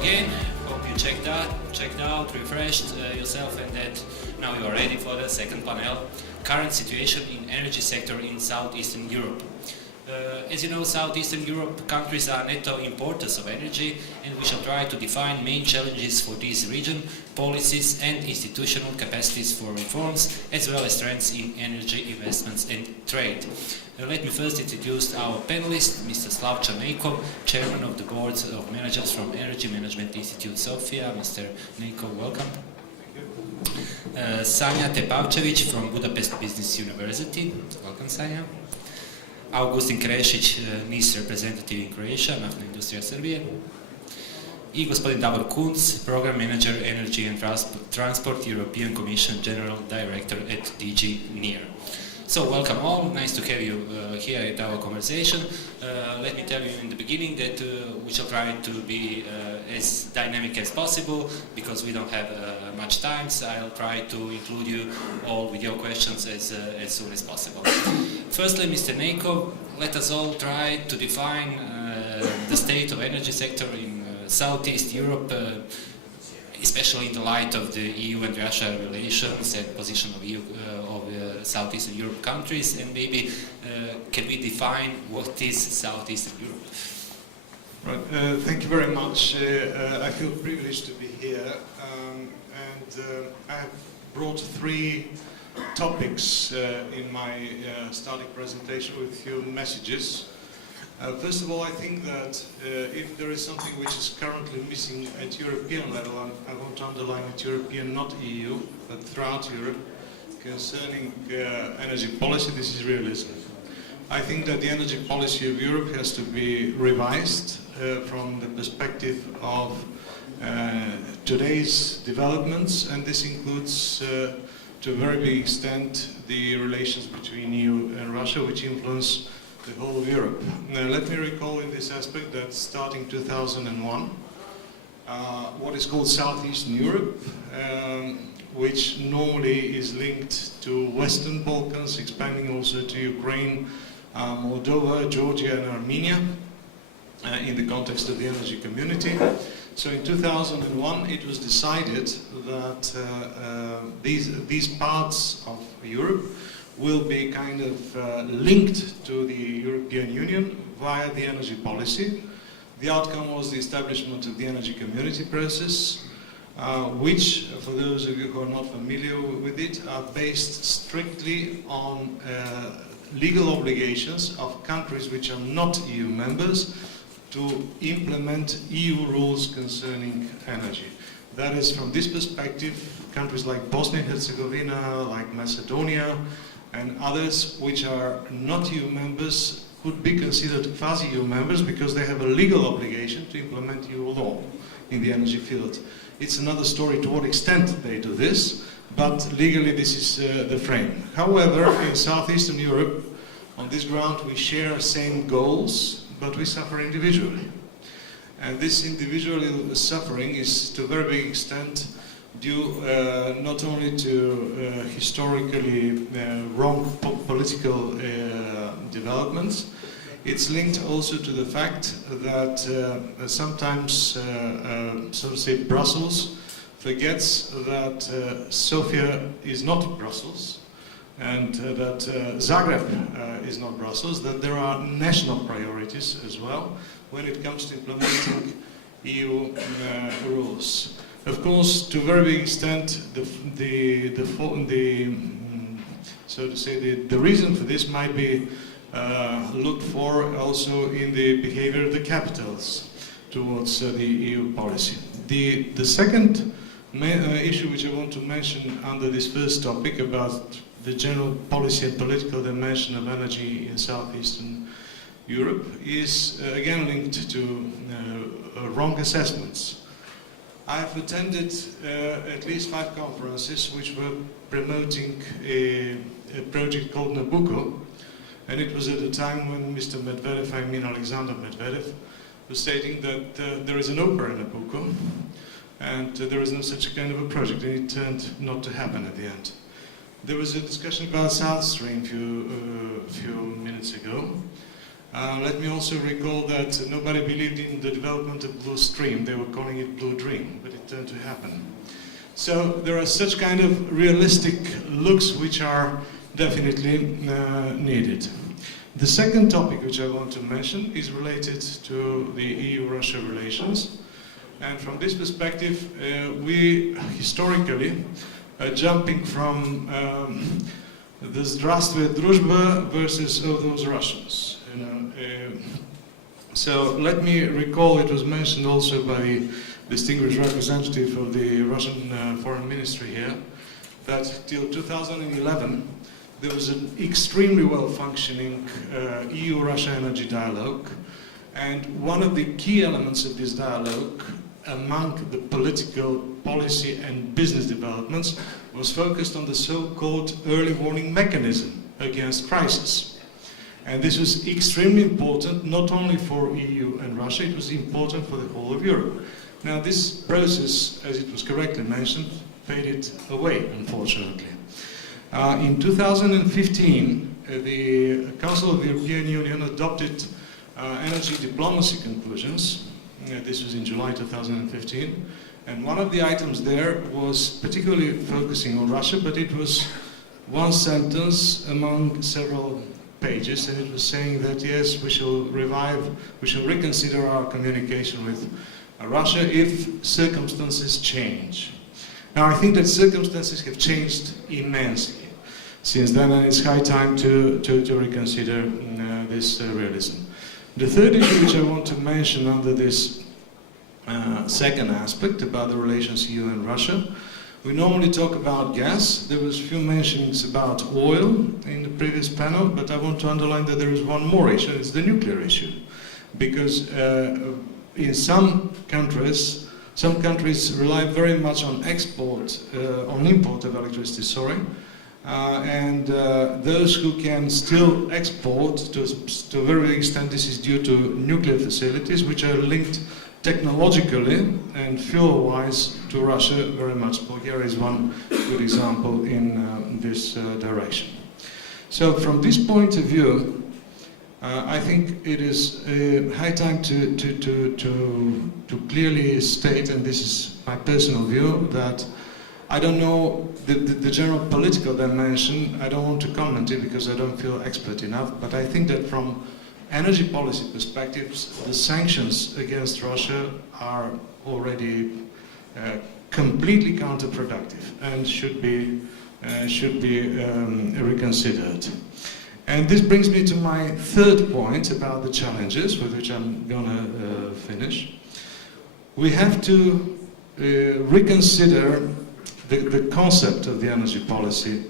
again. Hope you checked out, refreshed yourself, and that now you are ready for the second panel, current situation in energy sector in Southeastern Europe. As you know, Southeastern Europe countries are netto importers of energy, and we shall try to define main challenges for this region, policies and institutional capacities for reforms, as well as trends in energy investments and trade. Let me first introduce our panelist, Mr. Slavko Neikov, Chairman of the Board of Managers from Energy Management Institute Sofia. Mr. Neikov, welcome. Sanja Tepavčević from Budapest Business University. Welcome, Sanja. Augustin Krešić, NIS representative in Croatia, Naftna industrija Srbije. I gospodin Davor Kunc, Program Manager Energy and Transport, European Commission General Director at DG NIR. So welcome all, nice to have you here at our conversation. Let me tell you in the beginning that we shall try to be as dynamic as possible because we don't have much time, so I'll try to include you all with your questions as soon as possible. Firstly, Mr. Neikov, let us all try to define the state of energy sector in Southeast Europe, especially in the light of the EU and Russia relations and position of EU of Southeastern Europe countries, and maybe can we define what is Southeastern Europe? Right. Thank you very much. I feel privileged to be here, and I have brought three topics in my starting presentation with a few messages. First of all, I think that if there is something which is currently missing at European level, I want to underline it European, not EU, but throughout Europe, concerning energy policy, this is realism. I think that the energy policy of Europe has to be revised from the perspective of today's developments, and this includes to a very big extent the relations between EU and Russia, which influence the whole of Europe. Now, let me recall in this aspect that starting 2001, what is called Southeastern Europe, which normally is linked to Western Balkans, expanding also to Ukraine, Moldova, Georgia and Armenia, in the context of the energy community. So in 2001 it was decided that these parts of Europe will be kind of linked to the European Union via the energy policy. The outcome was the establishment of the energy community process, which, for those of you who are not familiar with it, are based strictly on legal obligations of countries which are not EU members to implement EU rules concerning energy. That is, from this perspective, countries like Bosnia and Herzegovina, like Macedonia, and others which are not EU members could be considered quasi-EU members because they have a legal obligation to implement EU law in the energy field. It's another story to what extent they do this, but legally this is the frame. However, in Southeastern Europe, on this ground we share same goals, but we suffer individually. And this individual suffering is to a very big extent due not only to historically wrong political developments, it's linked also to the fact that sometimes, so to say, Brussels forgets that Sofia is not Brussels, and that Zagreb is not Brussels, that there are national priorities as well when it comes to implementing EU rules. Of course, to a very big extent, so to say, the reason for this might be looked for also in the behavior of the capitals towards the EU policy. The second issue which I want to mention under this first topic about the general policy and political dimension of energy in Southeastern Europe is again linked to wrong assessments. I've attended at least 5 conferences which were promoting a project called Nabucco, and it was at a time when Mr. Medvedev, I mean Alexander Medvedev, was stating that there is an opera in Nabucco and there is no such kind of a project, and it turned not to happen at the end. There was a discussion about South Stream a few minutes ago, Let me also recall that nobody believed in the development of Blue Stream. They were calling it Blue Dream, but it turned to happen. So there are such kind of realistic looks which are definitely needed. The second topic which I want to mention is related to the EU-Russia relations. And from this perspective, we historically jumping from the Здравствуй, дружба versus oh those Russians. So let me recall, it was mentioned also by the distinguished representative of the Russian Foreign Ministry here, that till 2011 there was an extremely well-functioning EU-Russia energy dialogue, and one of the key elements of this dialogue among the political policy and business developments was focused on the so-called early warning mechanism against crisis. And this was extremely important, not only for EU and Russia, it was important for the whole of Europe. Now this process, as it was correctly mentioned, faded away, unfortunately. In 2015, the Council of the European Union adopted energy diplomacy conclusions. This was in July 2015. And one of the items there was particularly focusing on Russia, but it was one sentence among several pages, and it was saying that yes, we shall reconsider our communication with Russia if circumstances change. Now I think that circumstances have changed immensely since then, and it's high time to reconsider this realism. The third issue which I want to mention under this second aspect about the relations EU and Russia, we normally talk about gas. There was a few mentions about oil in the previous panel, but I want to underline that there is one more issue, it's the nuclear issue. Because in some countries rely very much on import of electricity, and those who can still export to a very big extent, this is due to nuclear facilities which are linked technologically and fuel-wise to Russia very much. Bulgaria is one good example in this direction. So from this point of view, I think it is high time to clearly state, and this is my personal view, that I don't know the general political dimension. I don't want to comment it because I don't feel expert enough, but I think that from energy policy perspectives, the sanctions against Russia are already completely counterproductive and should be reconsidered. And this brings me to my third point about the challenges with which I'm gonna finish. We have to reconsider the concept of the energy policy.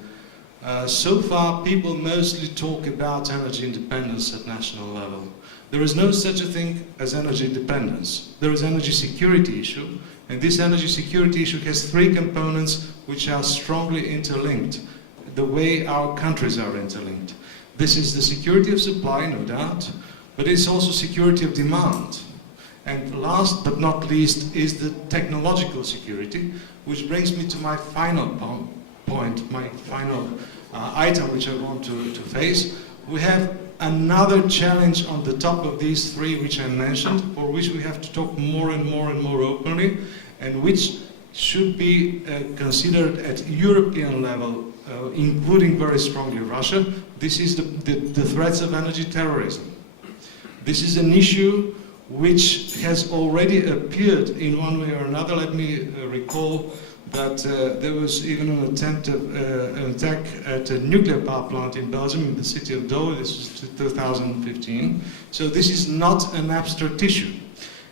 So far, people mostly talk about energy independence at national level. There is no such a thing as energy dependence. There is energy security issue, and this energy security issue has three components which are strongly interlinked, the way our countries are interlinked. This is the security of supply, no doubt, but it's also security of demand. And last but not least is the technological security, which brings me to my final point, my final item which I want to face. We have another challenge on the top of these three which I mentioned, for which we have to talk more and more and more openly, and which should be considered at European level, including very strongly Russia. This is the threats of energy terrorism. This is an issue which has already appeared in one way or another. Let me recall that there was even an attack at a nuclear power plant in Belgium, in the city of Dover. This was 2015. So this is not an abstract issue.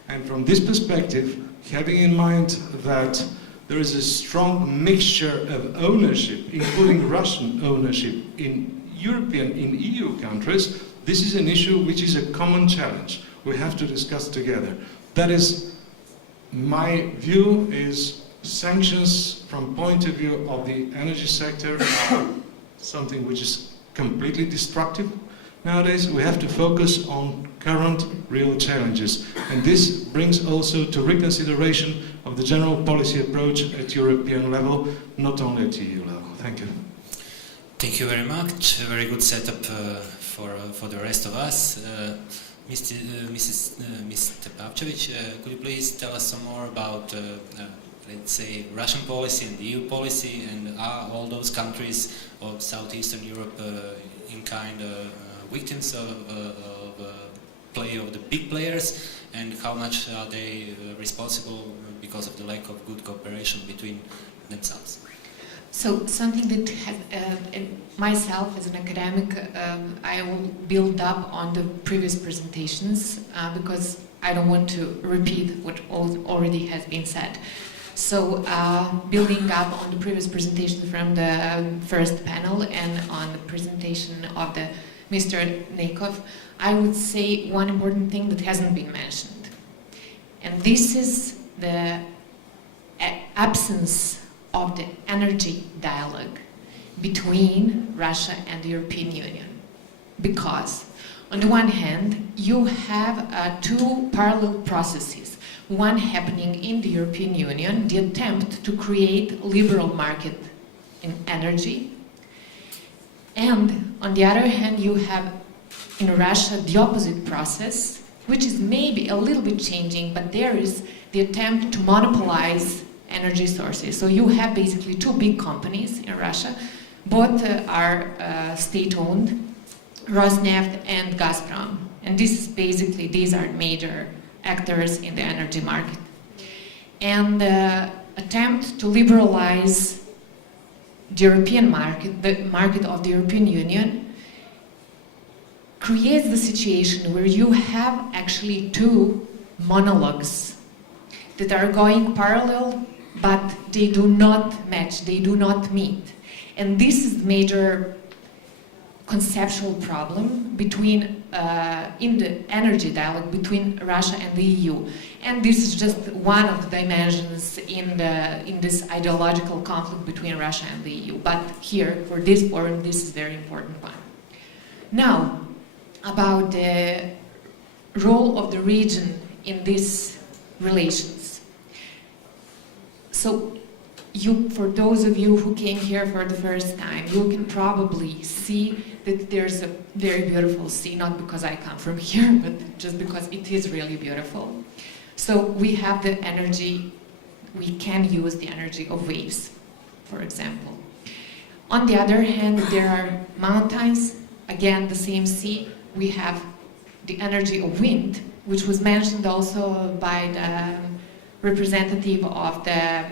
And from this perspective, having in mind that there is a strong mixture of ownership, including Russian ownership, in EU countries, this is an issue which is a common challenge. We have to discuss together. That is, my view is sanctions from point of view of the energy sector are something which is completely destructive. Nowadays, we have to focus on current real challenges. And this brings also to reconsideration of the general policy approach at European level, not only at EU level. Thank you. Thank you very much. A very good setup for the rest of us. Mr. Pavčević, could you please tell us some more about, let's say, Russian policy and the EU policy, and are all those countries of Southeastern Europe in kind of victims of play of the big players, and how much are they responsible because of the lack of good cooperation between themselves? So something that has, myself as an academic, I will build up on the previous presentations because I don't want to repeat what already has been said. So building up on the previous presentation from the first panel and on the presentation of the Mr. Nekov, I would say one important thing that hasn't been mentioned. And this is the absence of the energy dialogue between Russia and the European Union. Because, on the one hand, you have two parallel processes. One happening in the European Union, the attempt to create a liberal market in energy. And, on the other hand, you have in Russia the opposite process, which is maybe a little bit changing, but there is the attempt to monopolize energy sources. So you have basically two big companies in Russia. Both are state-owned, Rosneft and Gazprom. And this is basically, these are major actors in the energy market. And the attempt to liberalize the European market, the market of the European Union, creates the situation where you have actually two monologues that are going parallel, but they do not match, they do not meet. And this is the major conceptual problem between, in the energy dialogue between Russia and the EU. And this is just one of the dimensions in this ideological conflict between Russia and the EU. But here, for this forum, this is a very important one. Now, about the role of the region in these relations. So, for those of you who came here for the first time, you can probably see that there's a very beautiful sea, not because I come from here, but just because it is really beautiful. So we have the energy, we can use the energy of waves, for example. On the other hand, there are mountains, again the same sea. We have the energy of wind, which was mentioned also by the representative of the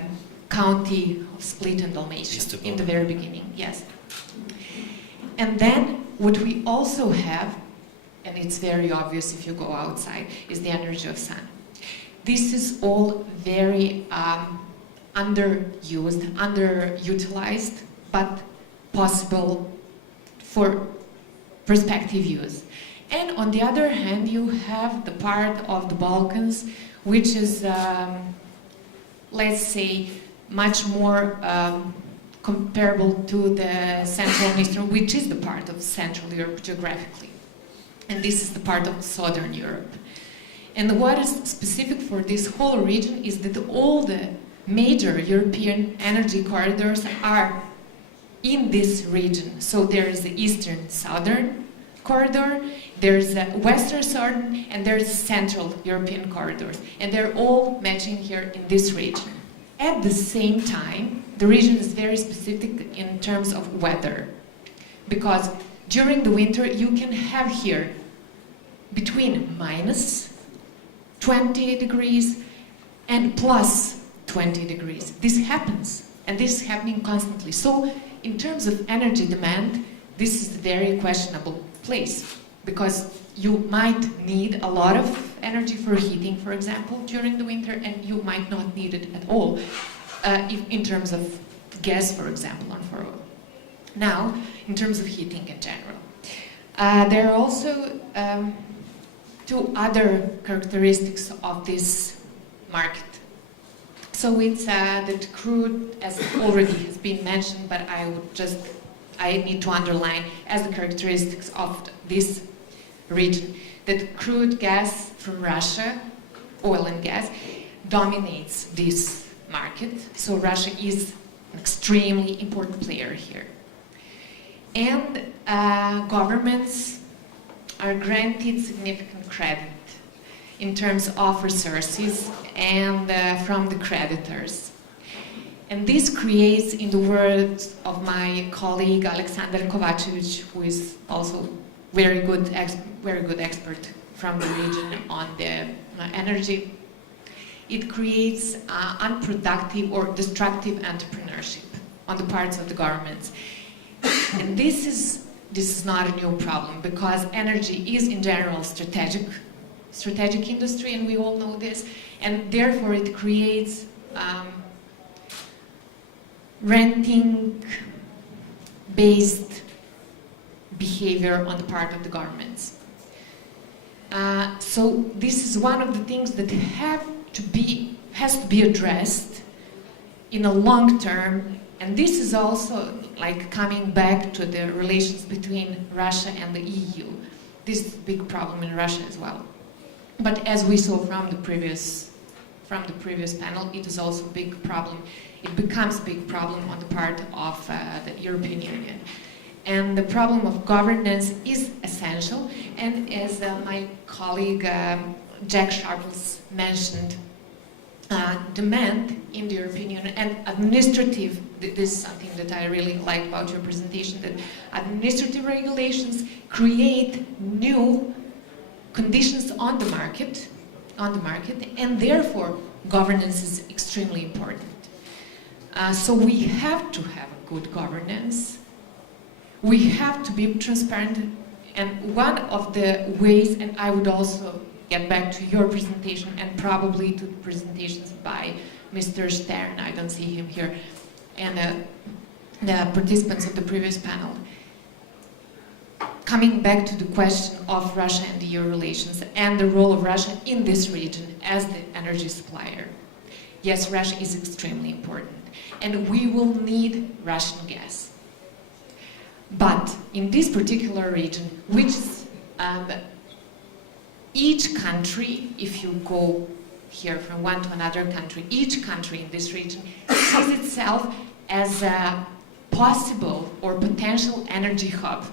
county of Split and Dalmatia in the very beginning, yes. And then what we also have, and it's very obvious if you go outside, is the energy of sun. This is all very underused, underutilized, but possible for prospective use. And on the other hand, you have the part of the Balkans, which is, let's say, much more comparable to the Central and Eastern, which is the part of Central Europe geographically. And this is the part of Southern Europe. And what is specific for this whole region is that all the major European energy corridors are in this region. So there is the Eastern-Southern corridor, there's a Western-Southern, and there's Central European corridors. And they're all matching here in this region. At the same time, the region is very specific in terms of weather, because during the winter you can have here between minus 20 degrees and plus 20 degrees. This happens, and this is happening constantly. So in terms of energy demand, this is a very questionable place, because you might need a lot of energy for heating, for example, during the winter, and you might not need it at all in terms of gas, for example, or for oil. Now, in terms of heating in general. There are also two other characteristics of this market. So it's that crude, as already has been mentioned, but I need to underline as the characteristics of this region, that crude gas from Russia, oil and gas, dominates this market. So Russia is an extremely important player here. And governments are granted significant credit in terms of resources and from the creditors. And this creates, in the words of my colleague Alexander Kovacevic, who is also very good expert from the region on the energy, it creates unproductive or destructive entrepreneurship on the parts of the governments. And this is not a new problem, because energy is in general strategic industry, and we all know this, and therefore it creates renting-based behavior on the part of the governments. So this is one of the things that has to be addressed in a long term, and this is also like coming back to the relations between Russia and the EU. This is a big problem in Russia as well. But as we saw from the previous panel, it is also a big problem. It becomes a big problem on the part of the European Union. And the problem of governance is essential. And as my colleague Jack Sharples mentioned, demand in the European Union and administrative, this is something that I really like about your presentation, that administrative regulations create new conditions on the market, and therefore governance is extremely important. So we have to have a good governance. We have to be transparent, and one of the ways, and I would also get back to your presentation and probably to the presentations by Mr. Stern, I don't see him here, and the participants of the previous panel. Coming back to the question of Russia and the EU relations and the role of Russia in this region as the energy supplier. Yes, Russia is extremely important, and we will need Russian gas. But in this particular region, which is each country, if you go here from one to another country, each country in this region sees itself as a possible or potential energy hub.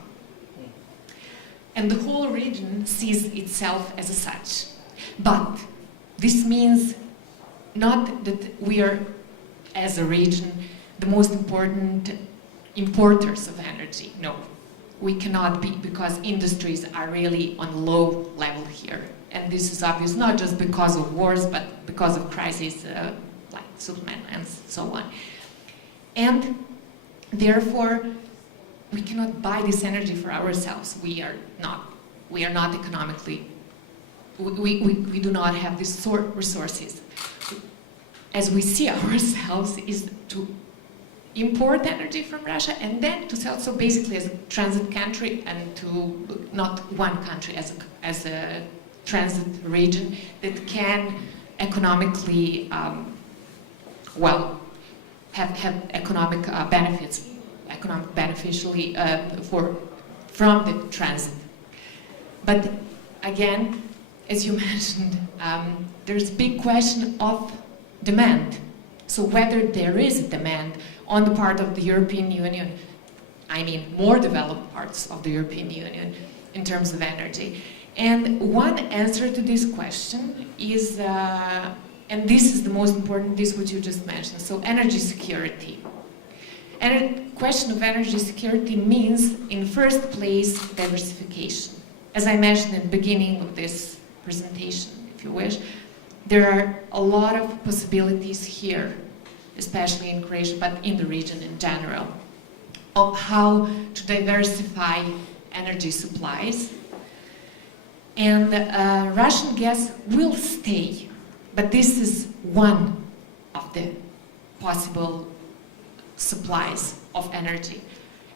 And the whole region sees itself as such. But this means not that we are, as a region, the most important importers of energy. No, we cannot be, because industries are really on low level here. And this is obvious not just because of wars, but because of crises like Superman and so on. And therefore, we cannot buy this energy for ourselves. We are not economically, we do not have these resources. As we see ourselves is to import energy from Russia and then to sell, so basically as a transit country, and to not one country, as a transit region that can economically, have economic benefits, beneficially from the transit. But again, as you mentioned, there's a big question of demand. So whether there is a demand on the part of the European Union, I mean more developed parts of the European Union in terms of energy. And one answer to this question is, and this is the most important, this what you just mentioned, so energy security. And the question of energy security means, in first place, diversification. As I mentioned at the beginning of this presentation, if you wish, there are a lot of possibilities here, especially in Croatia, but in the region in general, of how to diversify energy supplies. And Russian gas will stay, but this is one of the possible supplies of energy.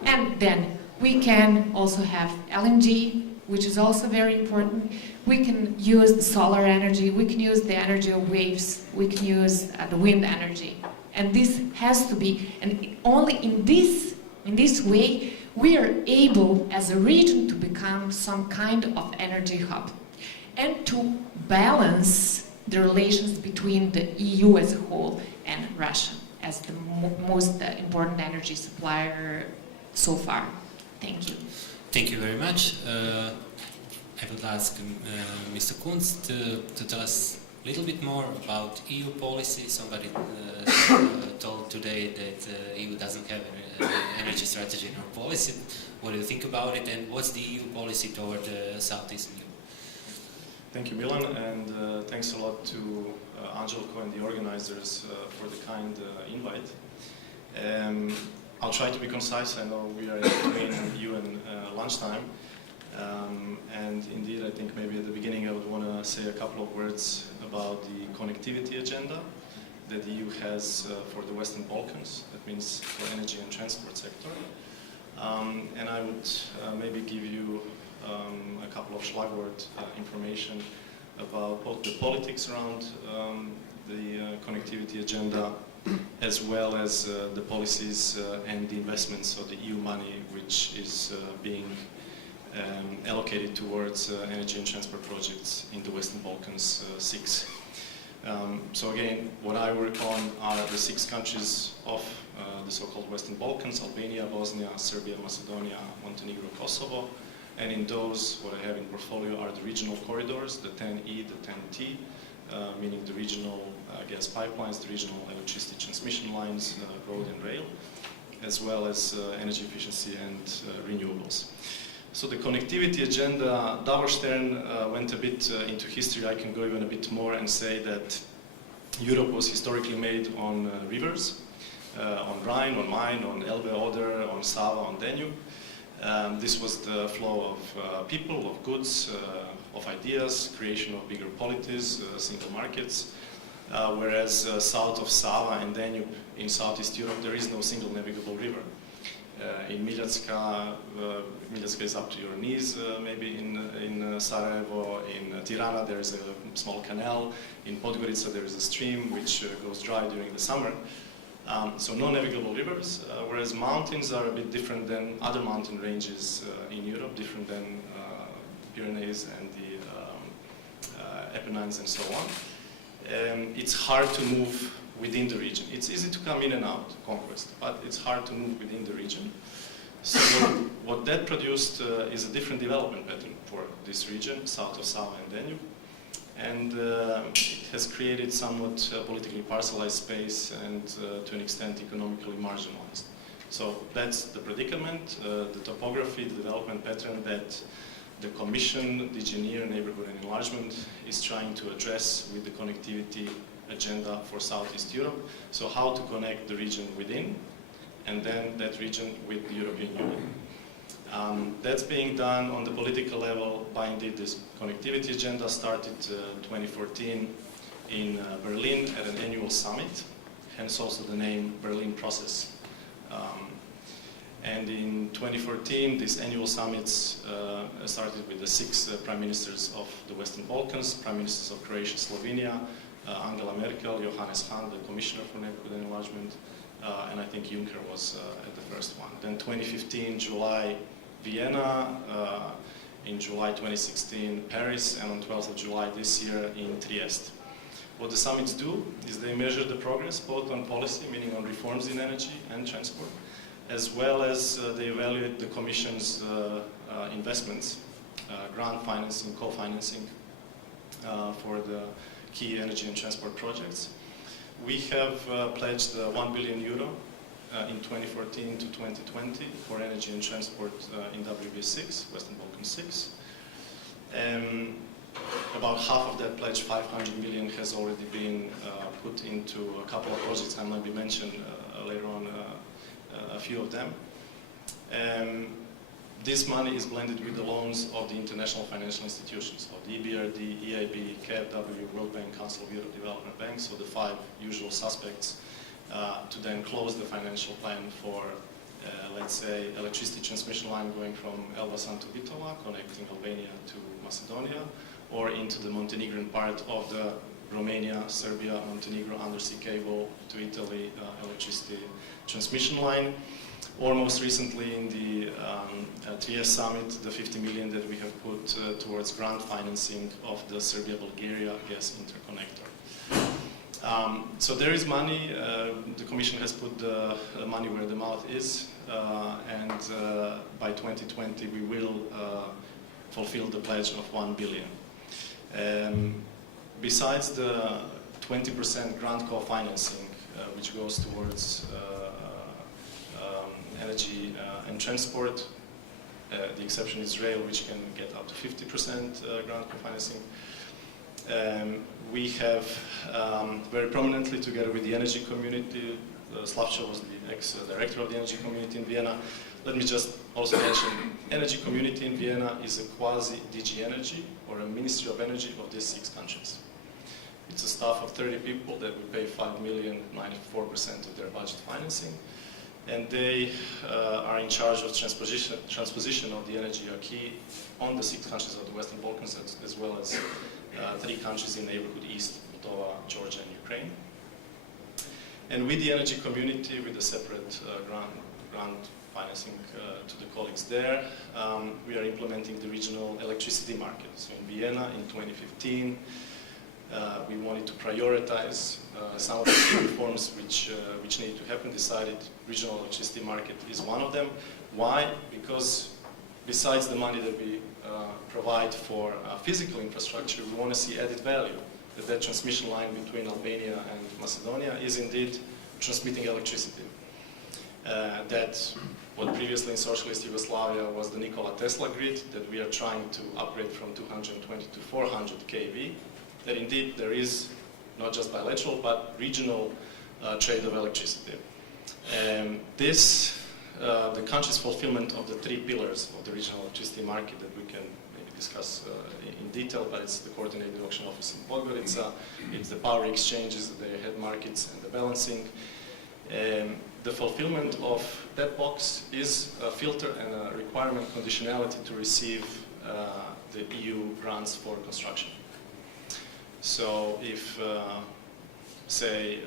And then we can also have LNG, which is also very important. We can use the solar energy, we can use the energy of waves, we can use the wind energy. And this has to be, and only in this way, we are able as a region to become some kind of energy hub and to balance the relations between the EU as a whole and Russia as the most important energy supplier so far Thank you. Thank you very much. I would ask Mr. Kunz to tell us a little bit more about EU policy. Somebody told today that EU doesn't have an energy strategy nor policy. What do you think about it, and what's the EU policy toward Southeastern Europe? Thank you, Milan, and thanks a lot to Angelko and the organizers for the kind invite. I'll try to be concise. I know we are in between you and lunchtime. And indeed, I think maybe at the beginning I would want to say a couple of words about the connectivity agenda that the EU has for the Western Balkans. That means for energy and transport sector. And I would maybe give you a couple of schlagword information about both the politics around the connectivity agenda, as well as the policies and the investments, so the EU money which is being allocated towards energy and transport projects in the Western Balkans 6. So again, what I work on are the 6 countries of the so-called Western Balkans: Albania, Bosnia, Serbia, Macedonia, Montenegro, Kosovo. And in those, what I have in portfolio are the regional corridors, the 10E, the 10T, meaning the regional gas pipelines, the regional electricity transmission lines, road and rail, as well as energy efficiency and renewables. So the connectivity agenda, Davor Stern went a bit into history. I can go even a bit more and say that Europe was historically made on rivers, on Rhine, on Main, on Elbe, Oder, on Sava, on Danube. This was the flow of people, of goods, of ideas, creation of bigger polities, single markets. Whereas south of Sava and Danube in Southeast Europe, there is no single navigable river. In Miljacka, Miljacka is up to your knees, maybe in Sarajevo. In Tirana, there is a small canal. In Podgorica, there is a stream which goes dry during the summer. So no navigable rivers, whereas mountains are a bit different than other mountain ranges in Europe, different than Pyrenees and the Apennines and so on. It's hard to move within the region. It's easy to come in and out, conquest, but it's hard to move within the region. So what that produced is a different development pattern for this region, south of Sava and Danube. And it has created somewhat politically parcelized space and to an extent economically marginalized. So that's the predicament, the topography, the development pattern that the Commission, DG NEAR, Neighborhood and Enlargement, is trying to address with the connectivity agenda for Southeast Europe. So how to connect the region within, and then that region with the European Union. That's being done on the political level by indeed this connectivity agenda started 2014 in Berlin at an annual summit, hence also the name Berlin Process. And in 2014, these annual summits started with the 6 prime ministers of the Western Balkans, prime ministers of Croatia, Slovenia, Angela Merkel, Johannes Hahn, the Commissioner for Neighborhood and Enlargement, and I think Juncker was at the first one. Then 2015, July, Vienna, in July 2016, Paris, and on 12th of July this year in Trieste. What the summits do is they measure the progress both on policy, meaning on reforms in energy and transport, as well as they evaluate the Commission's investments, grant financing, co-financing for the key energy and transport projects. We have pledged €1 billion in 2014 to 2020 for energy and transport in WB6, Western Balkan 6. About half of that pledge, 500 million, has already been put into a couple of projects. I might be mentioned later on a few of them. This money is blended with the loans of the international financial institutions, of the EBRD, EIB, KfW, World Bank, Council of Europe Development Bank, so the 5 usual suspects, to then close the financial plan for, let's say, electricity transmission line going from Elbasan to Bitova, connecting Albania to Macedonia, or into the Montenegrin part of the Romania, Serbia, Montenegro undersea cable to Italy electricity transmission line, or most recently in the Trieste summit, the 50 million that we have put towards grant financing of the Serbia-Bulgaria gas interconnector. So there is money. The Commission has put the money where the mouth is. and by 2020 we will fulfill the pledge of 1 billion. Besides the 20% grant co-financing, which goes towards energy and transport, the exception is rail, which can get up to 50% grant co-financing. We have very prominently, together with the energy community, Slavcho was the ex-director of the energy community in Vienna. Let me just also mention, energy community in Vienna is a quasi-DG Energy, or a Ministry of Energy of these 6 countries. It's a staff of 30 people that we pay 5 million, 94% of their budget financing. And they are in charge of transposition of the energy acquis on the 6 countries of the Western Balkans, as well as 3 countries in neighborhood east, Moldova, Georgia, and Ukraine. And with the energy community, with a separate grant financing to the colleagues there, we are implementing the regional electricity market. So in Vienna in 2015, we wanted to prioritize some of the key reforms which need to happen, decided regional electricity market is one of them. Why? Because besides the money that we provide for physical infrastructure, we want to see added value. That transmission line between Albania and Macedonia is indeed transmitting electricity. That what previously in socialist Yugoslavia was the Nikola Tesla grid, that we are trying to upgrade from 220 to 400 kV, that indeed there is not just bilateral but regional trade of electricity. The country's fulfillment of the 3 pillars of the regional electricity market that we can maybe discuss in detail, but it's the coordinated auction office in Podgorica, it's the power exchanges, the head markets, and the balancing. The fulfillment of that box is a filter and a requirement conditionality to receive the EU grants for construction. So if, say,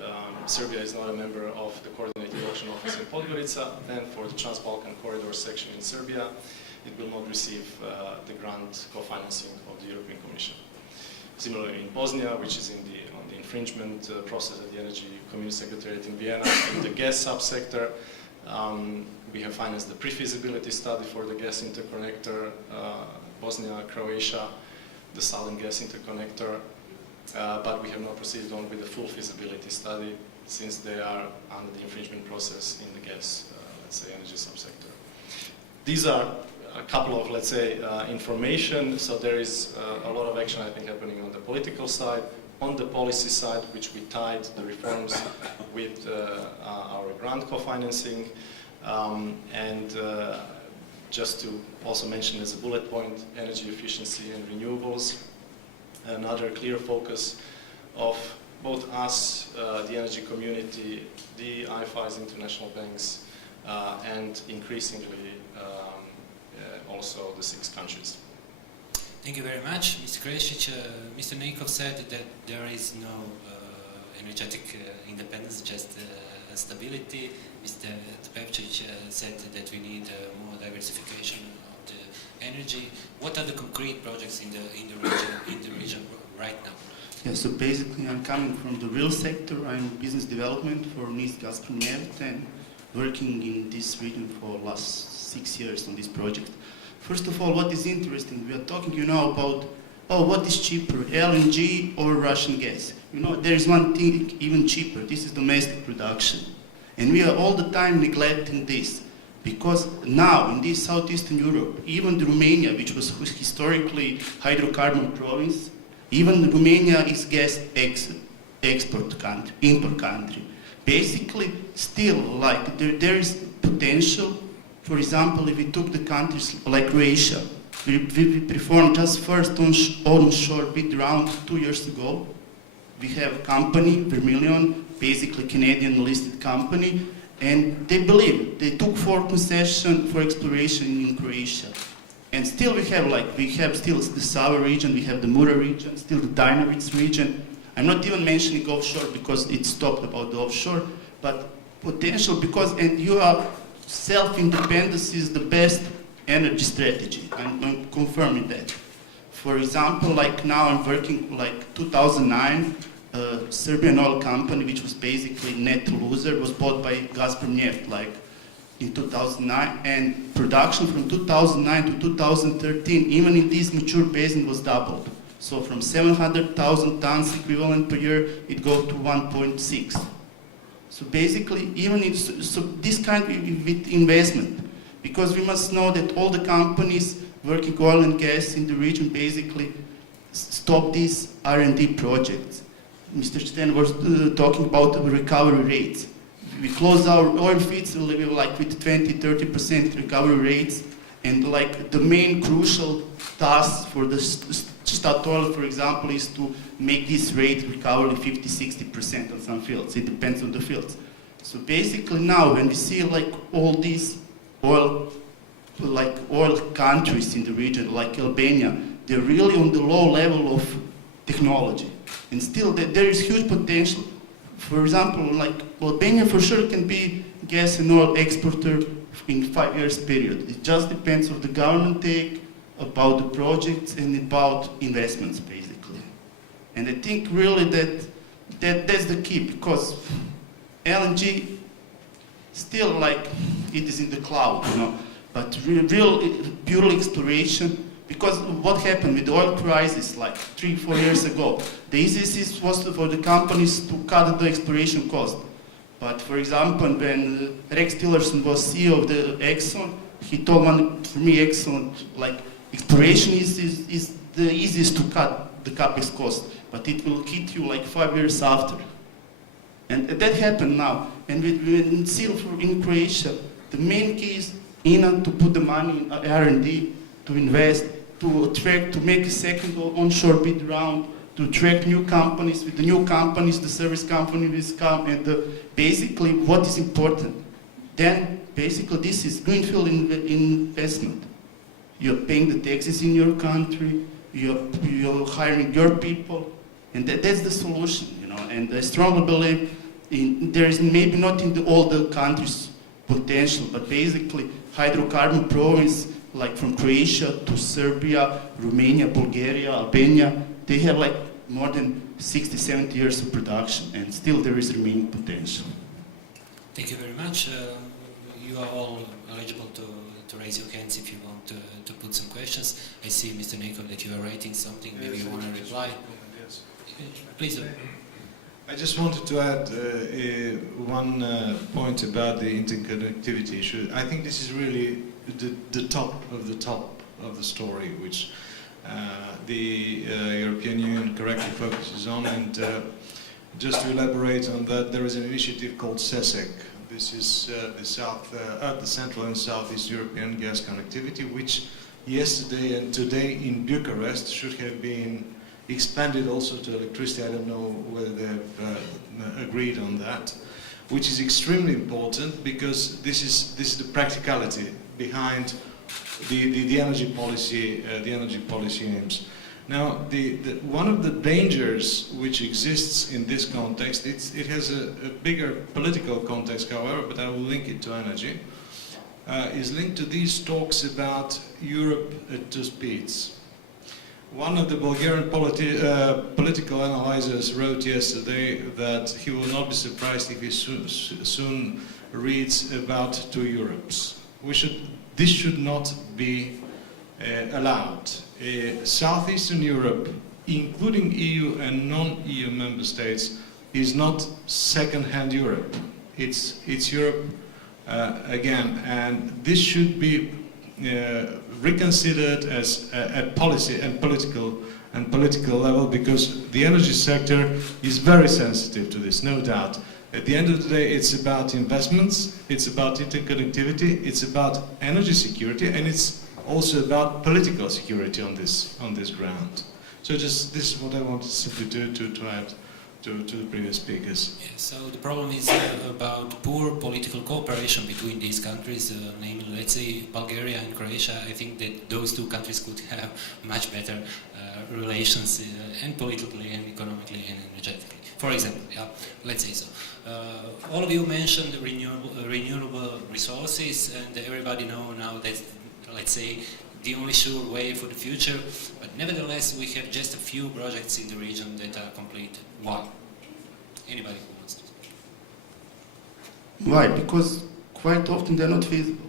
Serbia is not a member of the coordinated auction office in Podgorica, then for the Trans-Balkan corridor section in Serbia, it will not receive the grant co-financing of the European Commission. Similarly in Bosnia, which is on the infringement process at the Energy Community Secretariat in Vienna, in the gas subsector, we have financed the pre-feasibility study for the gas interconnector, Bosnia, Croatia, the Southern Gas Interconnector, but we have not proceeded on with the full feasibility study since they are under the infringement process in the gas, let's say, energy subsector. These are a couple of, let's say, information. So there is a lot of action, I think, happening on the political side. On the policy side, which we tied the reforms with our grant co-financing. And just to also mention as a bullet point, energy efficiency and renewables. Another clear focus of both us, the energy community, the IFIs, international banks, and increasingly also the 6 countries. Thank you very much, Mr. Kresic. Mr. Neikov said that there is no energetic independence, just stability. Mr. Pevčić said that we need more diversification of the energy. What are the concrete projects in the region right now? Yeah, so basically I'm coming from the real sector. I'm business development for NIS Gazprom Neft and working in this region for last 6 years on this project. First of all, what is interesting, we are talking, about, what is cheaper, LNG or Russian gas? There is one thing even cheaper, this is domestic production. And we are all the time neglecting this, because now in this Southeastern Europe, even Romania, which was historically hydrocarbon province, even Romania is gas import country. Basically, still, there is potential. For example, if we took the countries like Croatia, we performed just first onshore bid round 2 years ago. We have a company, Vermilion, basically Canadian listed company, and they took 4 concessions for exploration in Croatia. And still we have still the Sava region, we have the Mura region, still the Dynavits region. I'm not even mentioning offshore because it stopped about the offshore, but potential and you are self-independence is the best energy strategy. I'm confirming that. For example, now I'm working 2009, Serbian oil company, which was basically net loser, was bought by Gazprom Neft in 2009, and production from 2009 to 2013, even in this mature basin, was doubled. So from 700,000 tons equivalent per year, it goes to 1.6. So basically, even so this kind with investment, because we must know that all the companies working oil and gas in the region basically stop these R&D projects. Mr. Sten was talking about the recovery rates. We close our oil fields like with 20-30% recovery rates, and like the main crucial task for the Statoil, for example, is to make this rate recover 50-60% on some fields. It depends on the fields. So basically now, when we see like all these oil countries in the region, like Albania, they're really on the low level of technology, and still there is huge potential. For example, like Albania for sure can be gas and oil exporter in 5 years period. It just depends on the government take, about the projects, and about investments basically. And I think really that's the key, because LNG still like it is in the cloud, you know, but real pure exploration. Because what happened with the oil crisis like 3-4 years ago, the easiest was for the companies to cut the exploration cost. But for example, when Rex Tillerson was CEO of the Exxon, he told for me Exxon, like exploration is the easiest to cut the capex cost, but it will hit you like 5 years after. And that happened now. And in Croatia, the main key is to put the money in R&D, to invest, to attract, to make a second onshore bid round, to attract new companies. With the new companies, the service company will come, and basically what is important. Then basically this is greenfield investment. You're paying the taxes in your country, you're hiring your people, and that's the solution, you know. And I strongly believe there is maybe not in all the countries potential, but basically hydrocarbon province, like from Croatia to Serbia, Romania, Bulgaria, Albania, they have like more than 60-70 years of production, and still there is remaining potential. Thank you very much. You are all eligible to raise your hands if you want to put some questions. I see, Mr. Neko, that you are writing something. Maybe you want to reply. Yes. Please do. I just wanted to add one point about the interconnectivity issue. I think this is really the top of the story, which the European Union correctly focuses on. And just to elaborate on that, there is an initiative called CESEC. This is the Central and Southeast European gas connectivity, which yesterday and today in Bucharest should have been expanded also to electricity. I don't know whether they've agreed on that, which is extremely important, because this is the practicality behind the energy policy, aims. Now, one of the dangers which exists in this context, it has a bigger political context, however, but I will link it to energy, is linked to these talks about Europe at two speeds. One of the Bulgarian political analyzers wrote yesterday that he will not be surprised if he soon reads about two Europes. This should not be allowed. Southeastern Europe, including EU and non-EU member states, is not second-hand Europe. It's Europe again, and this should be reconsidered as at policy and political level, because the energy sector is very sensitive to this, no doubt. At the end of the day, it's about investments, it's about interconnectivity, it's about energy security, and it's also about political security on this ground. So this is what I wanted simply to add to the previous speakers. Yeah, so the problem is about poor political cooperation between these countries, namely, let's say, Bulgaria and Croatia. I think that those two countries could have much better relations, and politically, and economically, and energetically. For example, yeah, let's say so. All of you mentioned renewable resources, and everybody know now that, let's say, the only sure way for the future, but nevertheless we have just a few projects in the region that are completed. Why? Anybody who wants to speak? Why? Because quite often they're not feasible.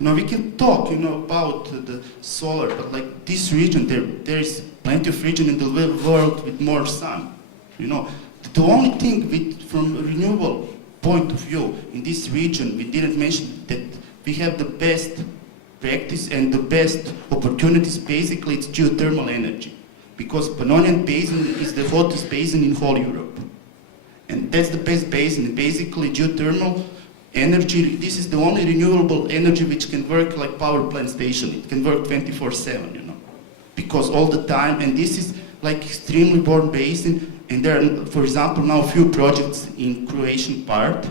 We can talk, about the solar, but like this region, there is plenty of region in the world with more sun. The only thing from a renewable point of view in this region, we didn't mention that we have the best practice and the best opportunities. Basically, it's geothermal energy, because Pannonian Basin is the hottest basin in whole Europe, and that's the best basin. Basically, geothermal energy, this is the only renewable energy which can work like power plant station. It can work 24/7, because all the time, and this is like extremely warm basin, and there are, for example, now a few projects in Croatian part,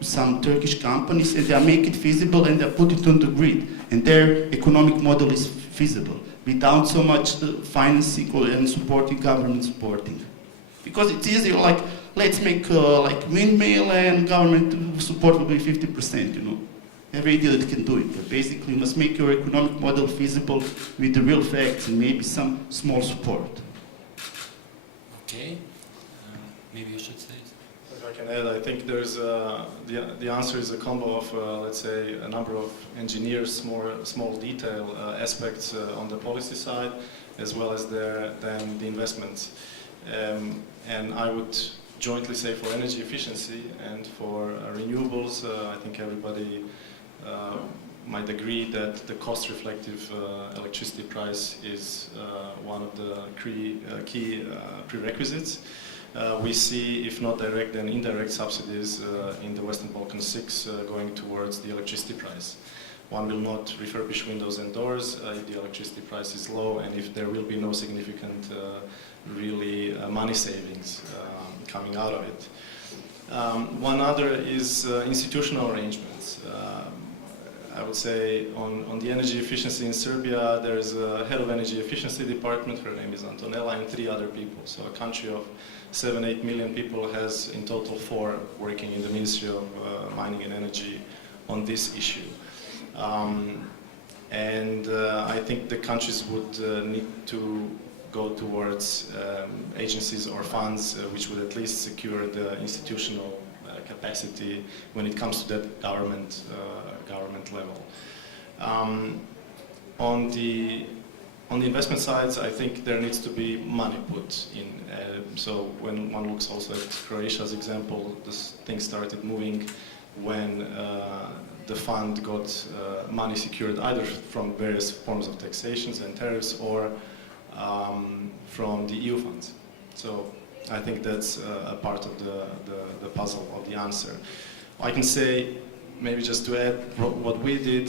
some Turkish companies, and they make it feasible and they put it on the grid, and their economic model is feasible without so much financing and supporting, government supporting. Because it's easier, like, let's make like windmill and government support will be 50%, Every idiot can do it, but basically you must make your economic model feasible with the real facts and maybe some small support. Okay, maybe you should say it. If I can add, I think there's the answer is a combo of, let's say, a number of engineers, more small detail aspects on the policy side, as well as then the investments. And I would jointly say for energy efficiency and for renewables, I think everybody might agree that the cost-reflective electricity price is one of the key prerequisites. We see, if not direct, then indirect subsidies in the Western Balkans 6 going towards the electricity price. One will not refurbish windows and doors if the electricity price is low, and if there will be no significant really money savings coming out of it. One other is institutional arrangements. I would say on the energy efficiency in Serbia, there is a head of energy efficiency department, her name is Antonella, and 3 other people. So a country of 7-8 million people has in total 4 working in the Ministry of Mining and Energy on this issue. I think the countries would need to go towards agencies or funds which would at least secure the institutional capacity when it comes to that government level. On the investment sides, I think there needs to be money put in. So when one looks also at Croatia's example, things started moving when the fund got money secured either from various forms of taxations and tariffs or from the EU funds. So I think that's a part of the puzzle of the answer. I can say, maybe just to add, what we did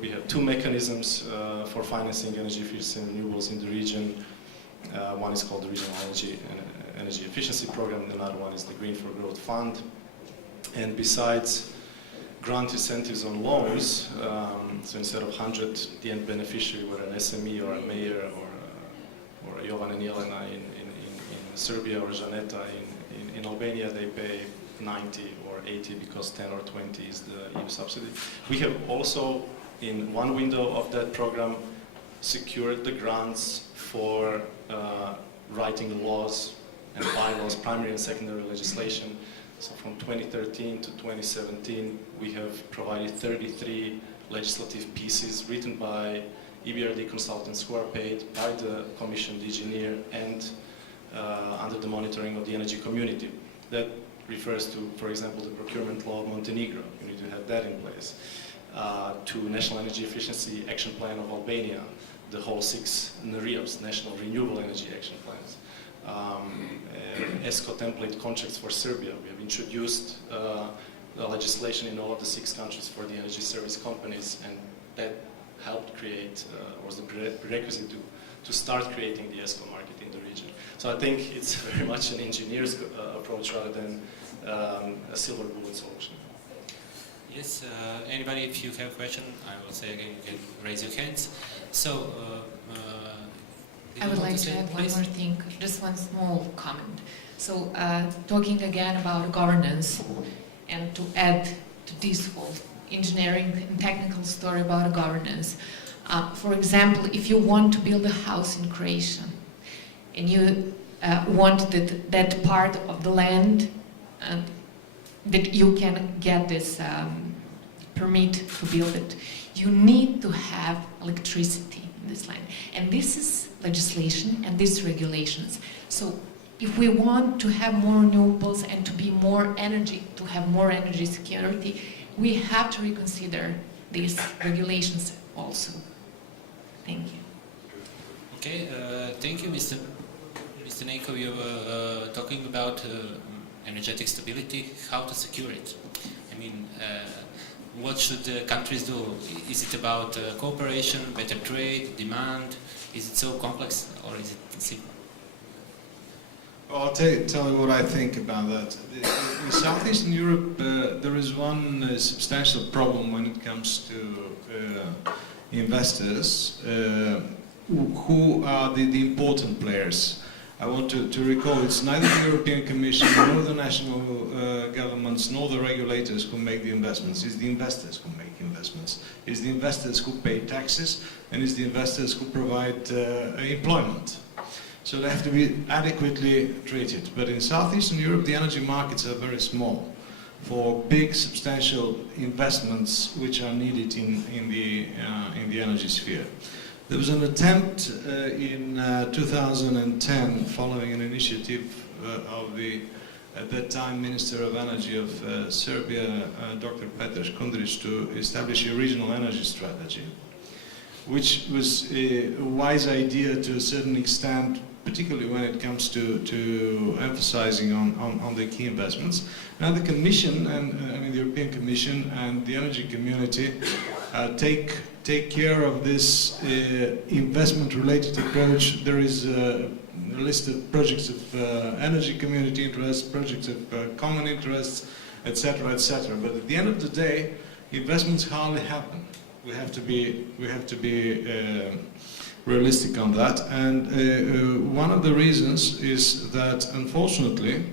we have 2 mechanisms for financing energy efficiency and renewables in the region. One is called the Regional Energy Efficiency Program, and another one is the Green for Growth Fund. And besides grant incentives on loans, so instead of 100, the end beneficiary were an SME or a mayor or Jovan and Jelena in Serbia or Janeta in Albania, they pay 90 or 80 because 10 or 20 is the EU subsidy. We have also, in one window of that program, secured the grants for writing laws and bylaws, primary and secondary legislation. So from 2013 to 2017, we have provided 33 legislative pieces written by EBRD consultants who are paid by the Commission, DG NIR, and under the monitoring of the energy community. That refers to, for example, the procurement law of Montenegro. You need to have that in place. To National Energy Efficiency Action Plan of Albania, the whole 6 NREOs, National Renewable Energy Action Plans. ESCO template contracts for Serbia. We have introduced the legislation in all of the 6 countries for the energy service companies, and that helped create, was the prerequisite to start creating the ESCO market in the region. So I think it's very much an engineer's approach rather than a silver bullet solution. Yes, anybody, if you have a question, I will say again, you can raise your hands. So, I would like to add one more thing, just one small comment. So, talking again about governance, and to add to this whole engineering and technical story about governance. For example, if you want to build a house in Croatia, and you want that part of the land that you can get this permit to build it, you need to have electricity in this land. And this is legislation and these regulations. So if we want to have more renewables and to be more energy, to have more energy security, we have to reconsider these regulations also. Thank you. Okay, thank you, Mr. Neko. You were talking about energetic stability, how to secure it. I mean, what should countries do? Is it about cooperation, better trade, demand? Is it so complex, or is it simple? Well, I'll tell you what I think about that. In Southeastern Europe, there is one substantial problem when it comes to investors. Who are the important players? I want to recall it's neither the European Commission nor the national governments nor the regulators who make the investments. It's the investors who make investments. It's the investors who pay taxes, and it's the investors who provide employment. So they have to be adequately treated. But in Southeastern Europe, the energy markets are very small for big, substantial investments which are needed in the energy sphere. There was an attempt in 2010, following an initiative of the, at that time, Minister of Energy of Serbia, Dr. Petar Škundrić, to establish a regional energy strategy, which was a wise idea to a certain extent, particularly when it comes to emphasizing on the key investments. Now the Commission, and I mean the European Commission and the energy community take care of this investment-related approach. There is a list of projects of energy community interests, projects of common interests, etc., etc. But at the end of the day, investments hardly happen. We have to be realistic on that. And one of the reasons is that, unfortunately,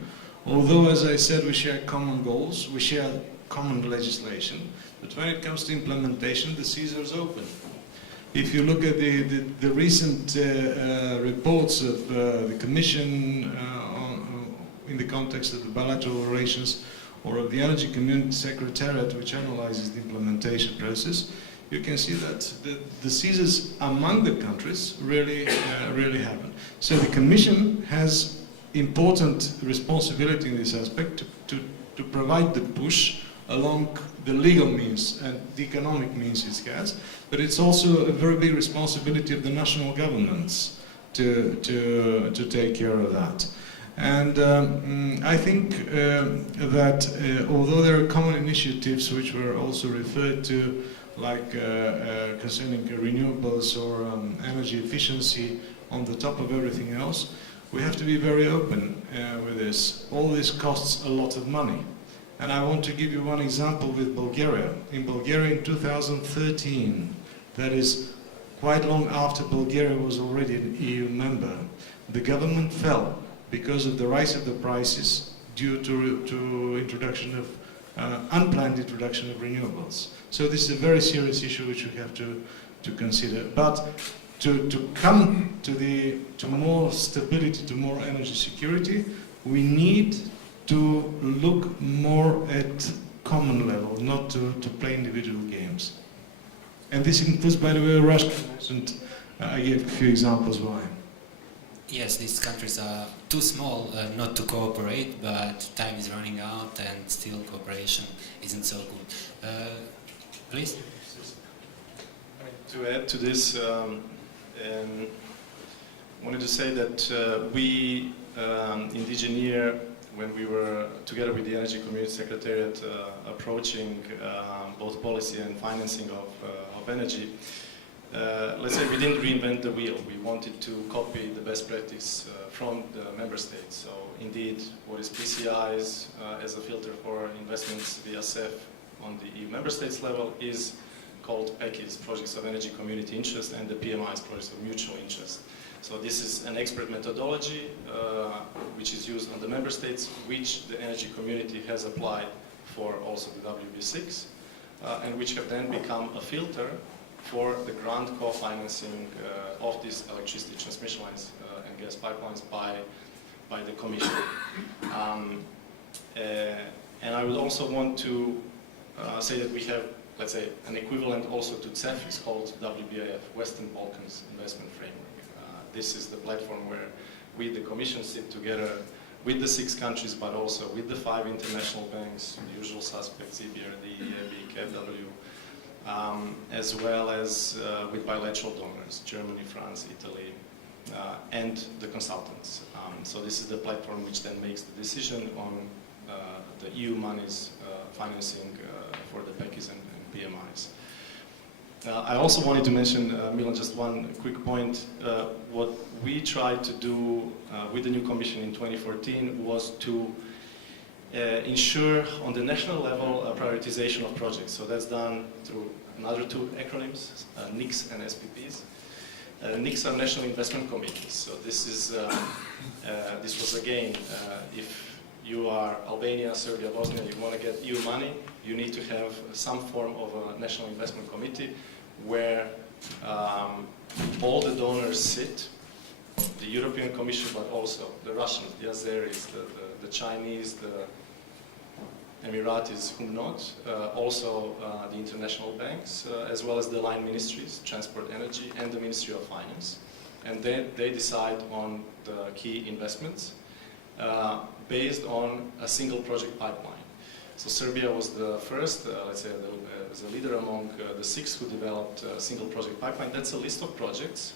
although, as I said, we share common goals, we share common legislation, but when it comes to implementation, the seas are open. If you look at the recent reports of the Commission in the context of the bilateral relations, or of the Energy Community Secretariat, which analyzes the implementation process, you can see that the seizures among the countries really happen. So the Commission has important responsibility in this aspect to provide the push along the legal means and the economic means it has, but it's also a very big responsibility of the national governments to take care of that. And I think that although there are common initiatives which were also referred to, like concerning renewables or energy efficiency on the top of everything else, we have to be very open with this. All this costs a lot of money. And I want to give you one example with Bulgaria. In Bulgaria in 2013, that is quite long after Bulgaria was already an EU member, the government fell because of the rise of the prices due to introduction of unplanned introduction of renewables. So this is a very serious issue which we have to consider. But to come to more stability, to more energy security, we need to look more at common level, not to play individual games. And this includes, by the way, Russia. And I gave a few examples why. Yes, these countries are too small not to cooperate, but time is running out and still cooperation isn't so good. Please? To add to this, wanted to say that we in DGNIR, when we were together with the Energy Community Secretariat approaching both policy and financing of energy, let's say we didn't reinvent the wheel. We wanted to copy the best practice from the member states. So indeed, what is PCIs as a filter for investments via CEF on the EU member states level is called PECIs, Projects of Energy Community Interest, and the PMIs, Projects of Mutual Interest. So this is an expert methodology which is used on the member states, which the energy community has applied for also the WB6, and which have then become a filter for the grant co-financing of these electricity transmission lines and gas pipelines by the Commission. And I would also want to say that we have, let's say, an equivalent also to CEF. It's called WBIF, Western Balkans Investment Framework. This is the platform where we, the Commission, sit together with the 6 countries, but also with the 5 international banks, the usual suspects, EBRD, EIB, KfW, as well as with bilateral donors, Germany, France, Italy, and the consultants. So this is the platform which then makes the decision on the EU monies financing for the PECs and PMIs. I also wanted to mention, Milan, just one quick point. What we tried to do with the new Commission in 2014 was to ensure on the national level a prioritization of projects. So that's done through another 2 acronyms, NICs and SPPs. NICs are National Investment Committees. So this is this was again, if you are Albania, Serbia, Bosnia, you want to get EU money, you need to have some form of a National Investment Committee where all the donors sit, the European Commission, but also the Russians, the Azeris, the Chinese, the Emiratis, whom not, also the international banks, as well as the line ministries, Transport, Energy, and the Ministry of Finance. And then they decide on the key investments based on a single project pipeline. So Serbia was the first, let's say, as a leader among the 6 who developed a single project pipeline. That's a list of projects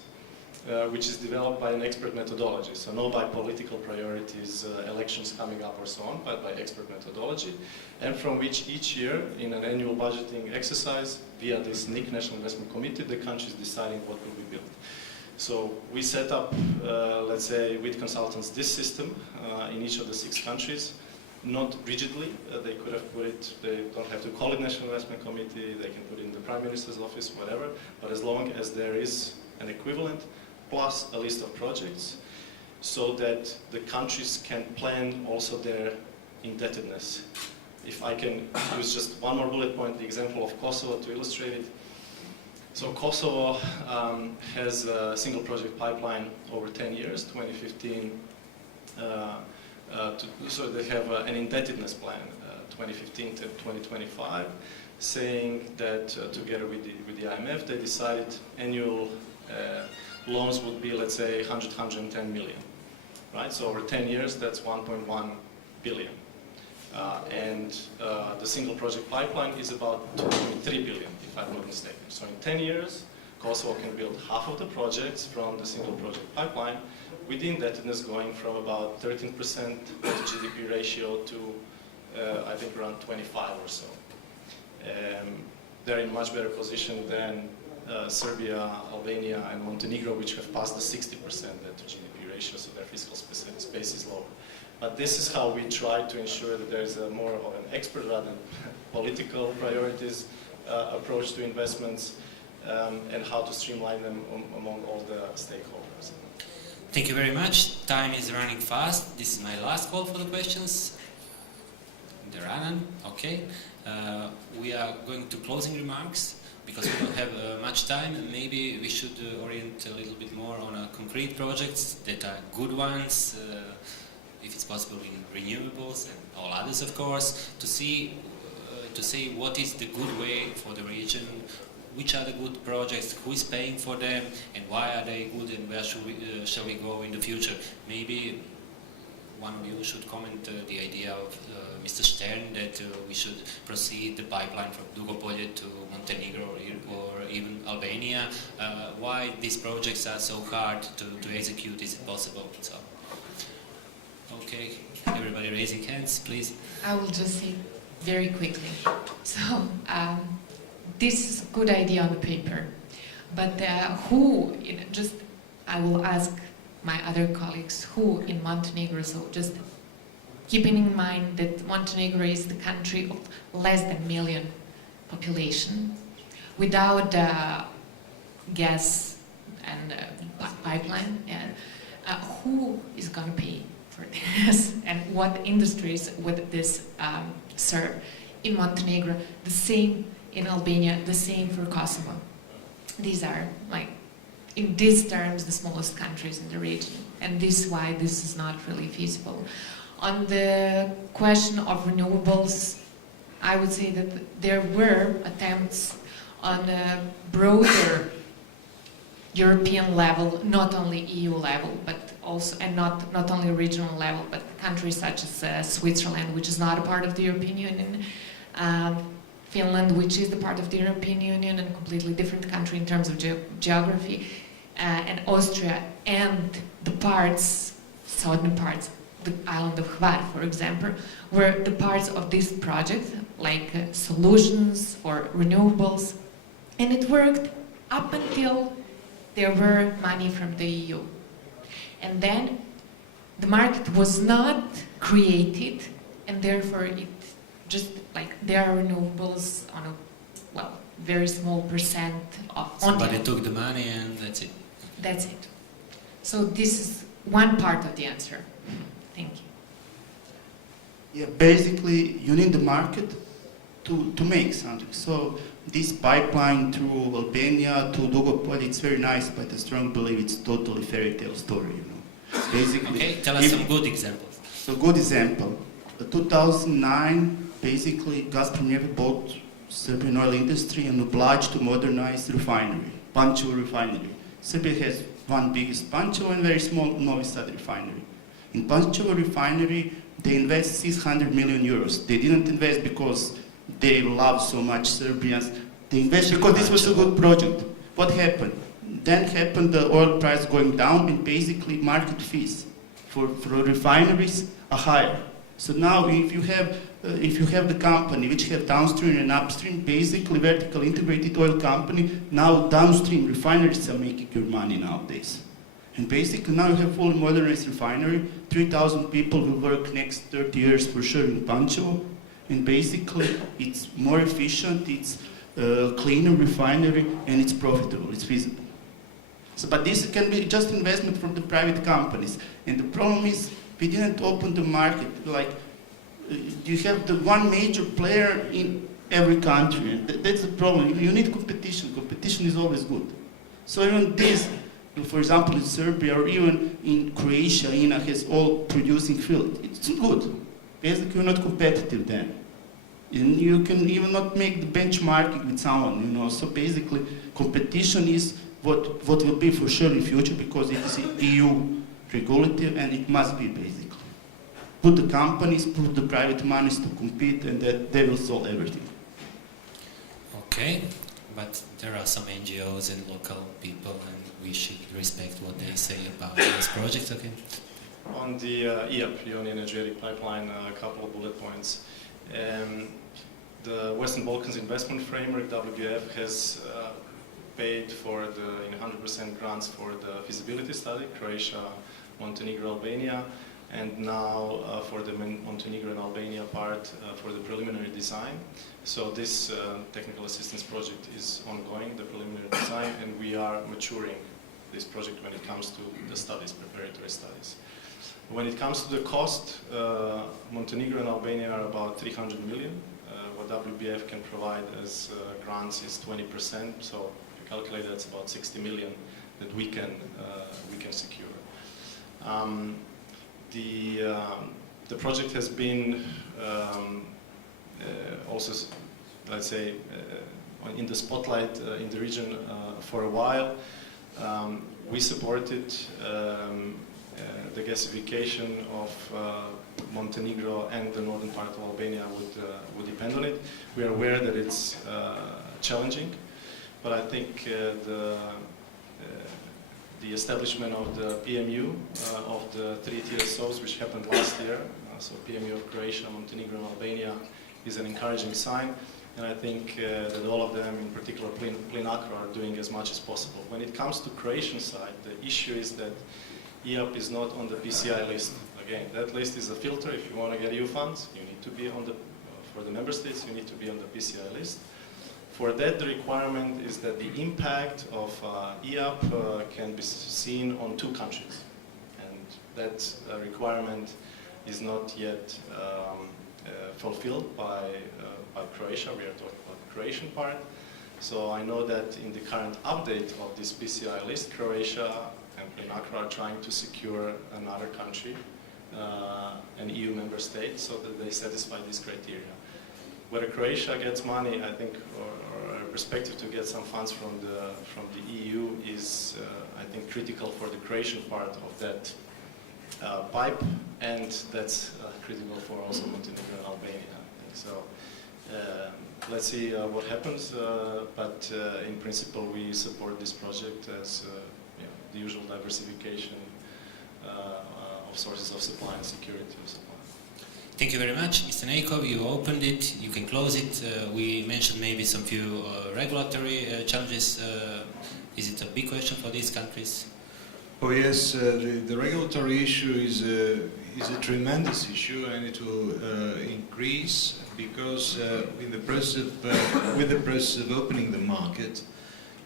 which is developed by an expert methodology. So not by political priorities, elections coming up or so on, but by expert methodology, and from which each year in an annual budgeting exercise via this NIC, National Investment Committee, the country is deciding what will be built. So we set up, let's say, with consultants this system in each of the 6 countries, not rigidly. They could have put it, they don't have to call it National Investment Committee, they can put it in the Prime Minister's office, whatever, but as long as there is an equivalent, plus a list of projects, so that the countries can plan also their indebtedness. If I can use just one more bullet point, the example of Kosovo to illustrate it. So Kosovo has a single project pipeline over 10 years, 2015, so they have an indebtedness plan, 2015 to 2025, saying that together with the IMF, they decided annual loans would be, let's say, 110 million, right? So over 10 years, that's 1.1 billion. And the single project pipeline is about 2.3 billion, if I'm not mistaken. So in 10 years, Kosovo can build half of the projects from the single project pipeline, with the indebtedness going from about 13% GDP ratio to, I think, around 25 or so. They're in much better position than Serbia, Albania, and Montenegro, which have passed the 60% debt to GDP ratio, so their fiscal space is lower. But this is how we try to ensure that there's a more of an expert rather than political priorities approach to investments, and how to streamline them among all the stakeholders. Thank you very much. Time is running fast. This is my last call for the questions. There are none. Okay. We are going to closing remarks because we don't have much time. Maybe we should orient a little bit more on concrete projects that are good ones, if it's possible in renewables and all others, of course, to see what is the good way for the region, which are the good projects, who is paying for them, and why are they good, and where shall we go in the future. Maybe one of you should comment the idea of Mr. Stern that we should proceed the pipeline from Dugopolje to Montenegro or even Albania. Why these projects are so hard to execute? Is it possible? So, okay, everybody raising hands, please. I will just say very quickly. So, this is a good idea on the paper, but who, I will ask my other colleagues, who in Montenegro, so just keeping in mind that Montenegro is the country of less than 1 million population, without gas and pipeline, who is going to pay for this, and what industries would this serve? In Montenegro, the same in Albania, the same for Kosovo. These are, like, in these terms, the smallest countries in the region, and this is why this is not really feasible. On the question of renewables, I would say that there were attempts on a broader European level, not only EU level, but also, and not only regional level, but countries such as Switzerland, which is not a part of the European Union, Finland, which is the part of the European Union and a completely different country in terms of geography, and Austria, and the parts, southern parts, the island of Hvar, for example, were the parts of this project, like solutions for renewables, and it worked up until there were money from the EU. And then the market was not created, and therefore it just, like, there are renewables on a, well, very small percent of... Somebody took the money and that's it. That's it. So this is one part of the answer. Thank you. Yeah, basically you need the market to make something. So this pipeline through Albania to Dugopolje, it's very nice, but I strongly believe it's totally fairy tale story, you know. Basically, Okay, tell us some good examples. So good example, 2009, basically Gazprom bought Serbian oil industry and obliged to modernize refinery, Pančevo refinery. Serbia has one biggest Pančevo and very small Novi Sad refinery. In Pančevo refinery, they invest 600 million euros. They didn't invest because they love so much Serbians. They invest because this was a good project. What happened? Then happened the oil price going down, and basically market fees for refineries are higher. So now if you have the company which have downstream and upstream, basically vertical integrated oil company, now downstream refineries are making your money nowadays. And basically now you have fully modernized refinery, 3,000 people will work next 30 years for sure in Pančevo, and basically it's more efficient, it's a cleaner refinery, and it's profitable, it's feasible. So, but this can be just investment from the private companies. And the problem is we didn't open the market. Like, you have the one major player in every country, and that's the problem. You need competition. Competition is always good. So even this, for example, in Serbia or even in Croatia, INA has all producing field. It's good. Basically, you're not competitive then. And you can even not make the benchmarking with someone, you know. So basically, competition is what will be for sure in future, because it is EU regulative and it must be basically. Put the companies, put the private monies to compete, and that they will solve everything. Okay, but there are some NGOs and local people, and we should respect what they say about this project, okay? On the EAP, Ionian Adriatic Pipeline, a couple of bullet points. The Western Balkans Investment Framework, WBF, has paid for the 100% grants for the feasibility study, Croatia, Montenegro, Albania, and now for the Montenegro and Albania part for the preliminary design. So this technical assistance project is ongoing, the preliminary design, and we are maturing this project when it comes to the studies, preparatory studies. When it comes to the cost, Montenegro and Albania are about 300 million. What WBF can provide as grants is 20%, so if you calculate that's about 60 million that we can secure. The project has been also, let's say, in the spotlight in the region for a while. We supported the gasification of Montenegro, and the northern part of Albania would depend on it. We are aware that it's challenging, but I think the establishment of the PMU of the 3 TSOs, which happened last year, so PMU of Croatia, Montenegro, and Albania, is an encouraging sign. And I think that all of them, in particular Plinacro, are doing as much as possible. When it comes to Croatian side, the issue is that EAP is not on the PCI list. Again, that list is a filter. If you want to get EU funds, you need to be on the, for the member states, you need to be on the PCI list. For that, the requirement is that the impact of EAP can be seen on 2 countries. And that requirement is not yet fulfilled by Croatia. We are talking about the Croatian part. So I know that in the current update of this PCI list, Croatia and Plinacro are trying to secure another country an EU member state so that they satisfy these criteria. Whether Croatia gets money, I think, or a perspective to get some funds from the EU is, I think, critical for the Croatian part of that pipe, and that's critical for also Montenegro and Albania. I think. So let's see what happens, but in principle we support this project as the usual diversification of sources of supply and security of supply. Thank you very much. Mr. Neiko, you opened it, you can close it. We mentioned maybe some few regulatory challenges. Is it a big question for these countries? Oh yes, the regulatory issue is a tremendous issue, and it will increase because with the process of opening the market,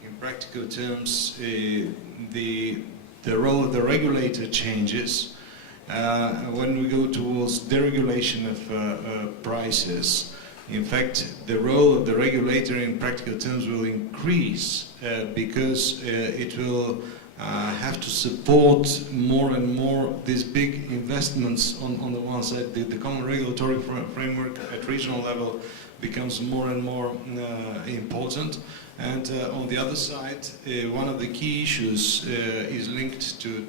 in practical terms, the role of the regulator changes. When we go towards deregulation of prices, in fact, the role of the regulator in practical terms will increase because it will have to support more and more these big investments on the one side. The common regulatory framework at regional level becomes more and more important. And on the other side, one of the key issues is linked to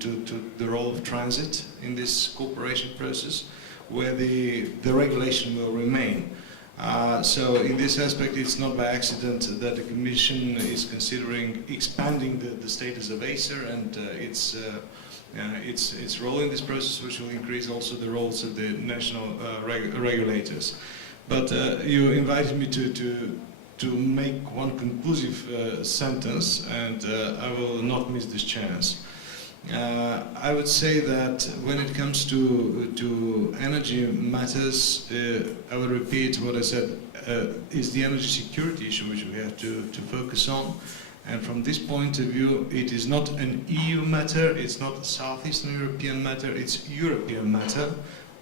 the role of transit in this cooperation process, where the regulation will remain. So in this aspect, it's not by accident that the Commission is considering expanding the status of ACER and its role in this process, which will increase also the roles of the national regulators. But you invited me to make one conclusive sentence, and I will not miss this chance. I would say that when it comes to energy matters, I will repeat what I said, is the energy security issue which we have to focus on. And from this point of view, it is not an EU matter, it's not a Southeastern European matter, it's European matter.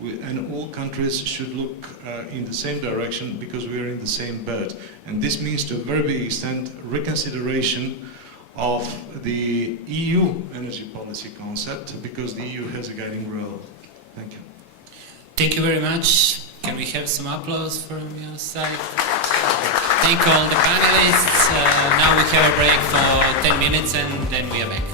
And all countries should look in the same direction because we are in the same boat. And this means to a very big extent reconsideration of the EU energy policy concept, because the EU has a guiding role. Thank you. Thank you very much. Can we have some applause from your side? Thank all the panelists. Now we have a break for 10 minutes and then we are back.